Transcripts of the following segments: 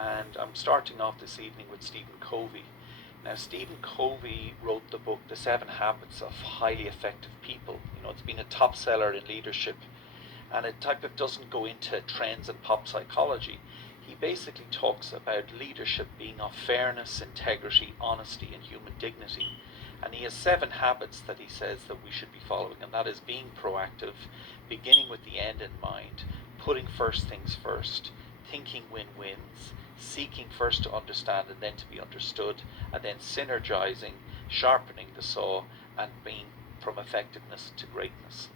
And I'm starting off this evening with Stephen Covey. Now, Stephen Covey wrote the book The 7 Habits of Highly Effective People. It's been a top seller in leadership, and it type of doesn't go into trends and pop psychology. He basically talks about leadership being of fairness, integrity, honesty, and human dignity. And he has 7 habits that he says that we should be following, and that is being proactive, beginning with the end in mind, putting first things first, thinking win-wins, seeking first to understand and then to be understood, and then synergizing, sharpening the saw, and being from effectiveness to greatness.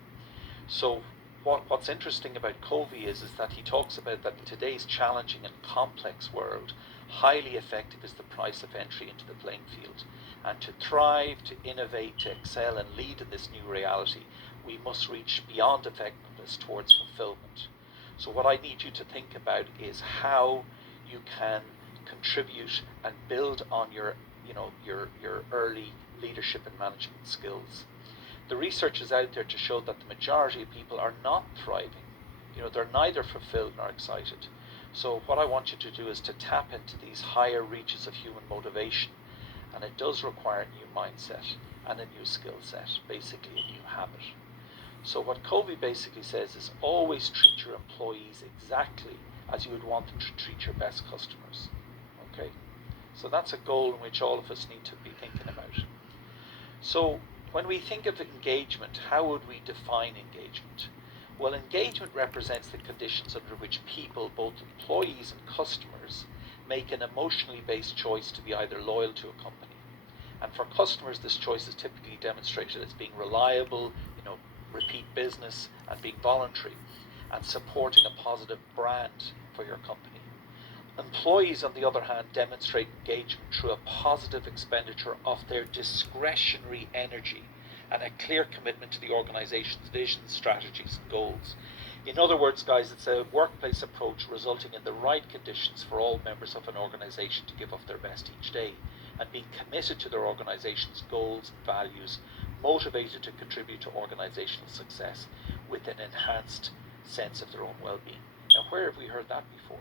So what's interesting about Covey is that he talks about that in today's challenging and complex world, highly effective is the price of entry into the playing field. And to thrive, to innovate, to excel and lead in this new reality, we must reach beyond effectiveness towards fulfillment. So what I need you to think about is how you can contribute and build on your early leadership and management skills. The research is out there to show that the majority of people are not thriving. They're neither fulfilled nor excited. So what I want you to do is to tap into these higher reaches of human motivation. And it does require a new mindset and a new skill set, basically a new habit. So what Covey basically says is always treat your employees exactly as you would want them to treat your best customers. Okay? So that's a goal in which all of us need to be thinking about. So when we think of engagement, how would we define engagement? Well, engagement represents the conditions under which people, both employees and customers, make an emotionally based choice to be either loyal to a company. And for customers, this choice is typically demonstrated as being reliable, repeat business, and being voluntary, and supporting a positive brand for your company. Employees, on the other hand, demonstrate engagement through a positive expenditure of their discretionary energy and a clear commitment to the organization's vision, strategies, and goals. In other words, guys, it's a workplace approach resulting in the right conditions for all members of an organization to give of their best each day and being committed to their organization's goals and values, motivated to contribute to organizational success with an enhanced sense of their own well-being. Now, where have we heard that before?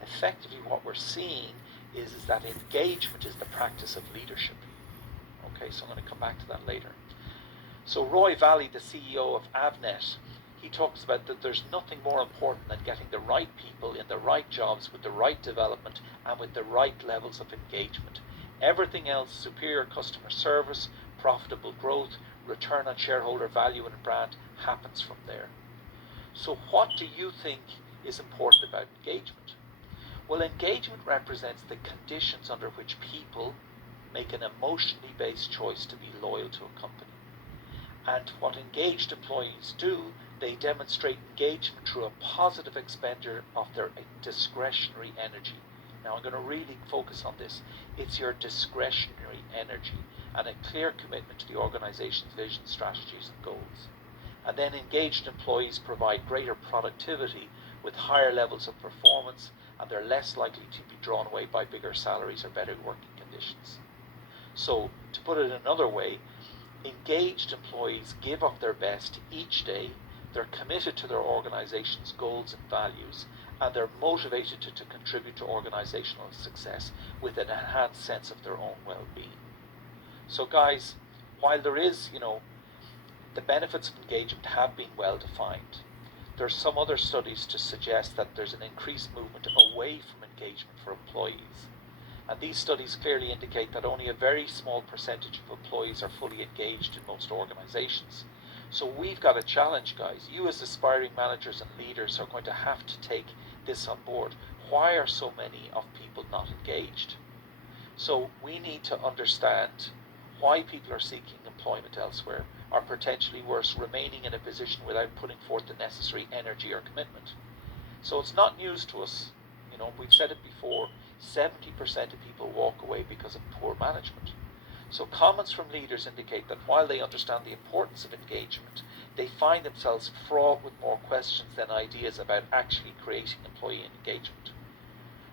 Effectively, what we're seeing is that engagement is the practice of leadership. Okay, so I'm going to come back to that later. So Roy Vallee, the CEO of Avnet, he talks about that there's nothing more important than getting the right people in the right jobs with the right development and with the right levels of engagement. Everything else, superior customer service, profitable growth, return on shareholder value and brand, happens from there. So what do you think is important about engagement? Well, engagement represents the conditions under which people make an emotionally based choice to be loyal to a company. And what engaged employees do, they demonstrate engagement through a positive expenditure of their discretionary energy. Now I'm going to really focus on this. It's your discretionary energy and a clear commitment to the organization's vision, strategies, and goals. And then engaged employees provide greater productivity with higher levels of performance, and they're less likely to be drawn away by bigger salaries or better working conditions. So, to put it another way, engaged employees give of their best each day, they're committed to their organization's goals and values, and they're motivated to contribute to organizational success with an enhanced sense of their own well-being. So guys, while there is, the benefits of engagement have been well defined, there are some other studies to suggest that there's an increased movement away from engagement for employees. And these studies clearly indicate that only a very small percentage of employees are fully engaged in most organizations. So we've got a challenge, guys. You as aspiring managers and leaders are going to have to take this on board. Why are so many of people not engaged? So we need to understand why people are seeking employment elsewhere, or potentially worse, remaining in a position without putting forth the necessary energy or commitment. So it's not news to us. We've said it before, 70% of people walk away because of poor management. So comments from leaders indicate that while they understand the importance of engagement, they find themselves fraught with more questions than ideas about actually creating employee engagement.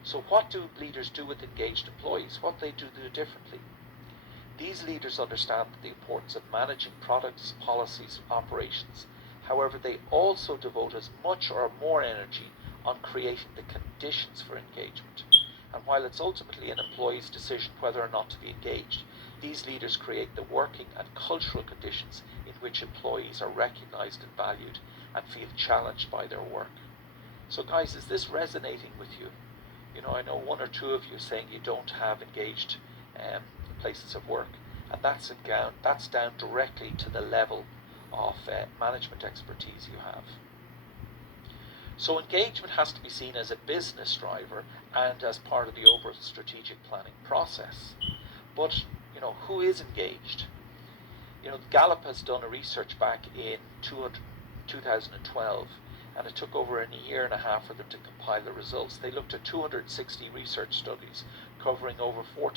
So what do leaders do with engaged employees? What they do differently? These leaders understand the importance of managing products, policies, operations. However, they also devote as much or more energy on creating the conditions for engagement. And while it's ultimately an employee's decision whether or not to be engaged, these leaders create the working and cultural conditions in which employees are recognised and valued and feel challenged by their work. So guys, is this resonating with you? You know, I know one or two of you saying you don't have engaged places of work, and that's down directly to the level of management expertise you have. So engagement has to be seen as a business driver and as part of the overall strategic planning process. But, you know, who is engaged? You know, Gallup has done a research back in 2012, and it took over a year and a half for them to compile the results. They looked at 260 research studies covering over